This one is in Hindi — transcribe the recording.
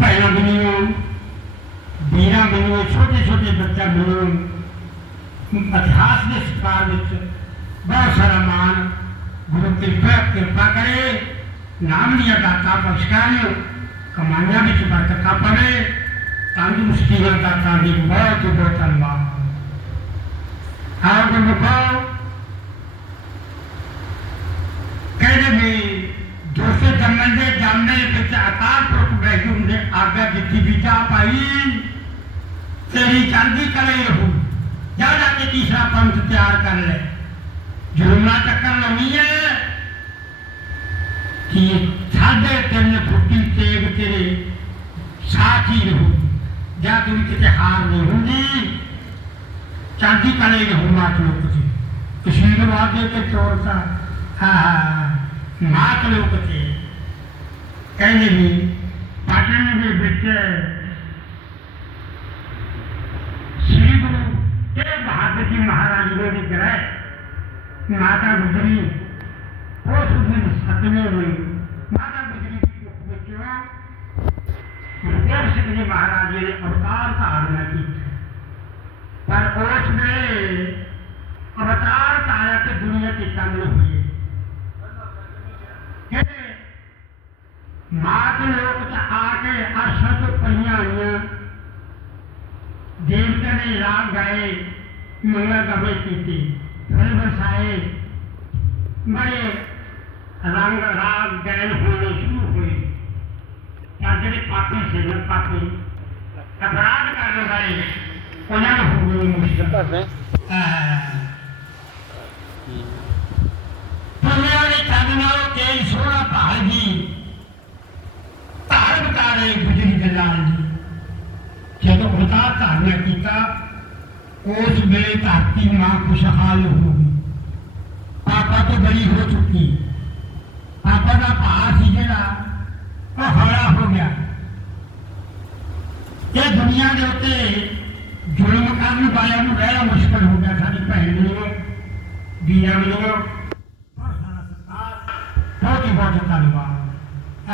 भैन बनियो भीर बनियो छोटे छोटे बच्चा बनियो इतिहास के शिकार बहुत सारा मान गुरु कृपा कृपा करे नाम लिया दाता पक्षकारियों कमाइया भी बरकत पवे तंदुरुस्ती दाता भी बहुत बहुत आप ರಂಜೆ ಜಮ್ಮೆ ಪಿಚ್ಚ ಅಕಾರ್ ಪ್ರಭು ಬೆಹುಂದೆ ಆಗ ಗಿತ್ತಿ ಬಿಚಾ ಪಾಯಿ तेरी चांदी कले रहो। जा जाके तीसरा पंथ तैयार कर ले। जुलमना चक्कर नहीं है कि साढ़े तीन फुटी तेग तेरे साथ ही रहो। जा तुम कितने हार नहीं होगी चांदी कले रहो मात लोग जी कशीर वादे के चोर सा। हाँ हाँ मात लोग जी कहेंगे भी पाटन के बिच श्री गुरु के बहादुर जी महाराज ने भी कराए माता गुजरी उस दिन सतमे हुई। माता गुजरी की बेटियों गुरुदेव सिंह जी महाराज जी ने अवतार धारणा की पर उसमें अवतार तारा की दुनिया की तंग हुई। मार्ग लोक आ के अशत पहिया देवता ने राग गाए मंगल गवे की फल बसाए बड़े रंग राग गैन होने शुरू हुए। क्या पापी से न पापी अपराध करने वाले उन्हें हुए मुश्किल तो मेरे चंदनाओं के सोना पहाड़ी लाली जब होता न गीता कोस में ताकती माँ खुशहाल होगी। पापा तो बड़ी हो चुकी पापा का पास हिजड़ा और हरा हो गया। ये दुनिया के उत्ते जुल्म का भी बायम रहना मुश्किल हो गया सारी पहनियों बीआमियों और संस्कार बहुत ही बहुत धन्यवाद।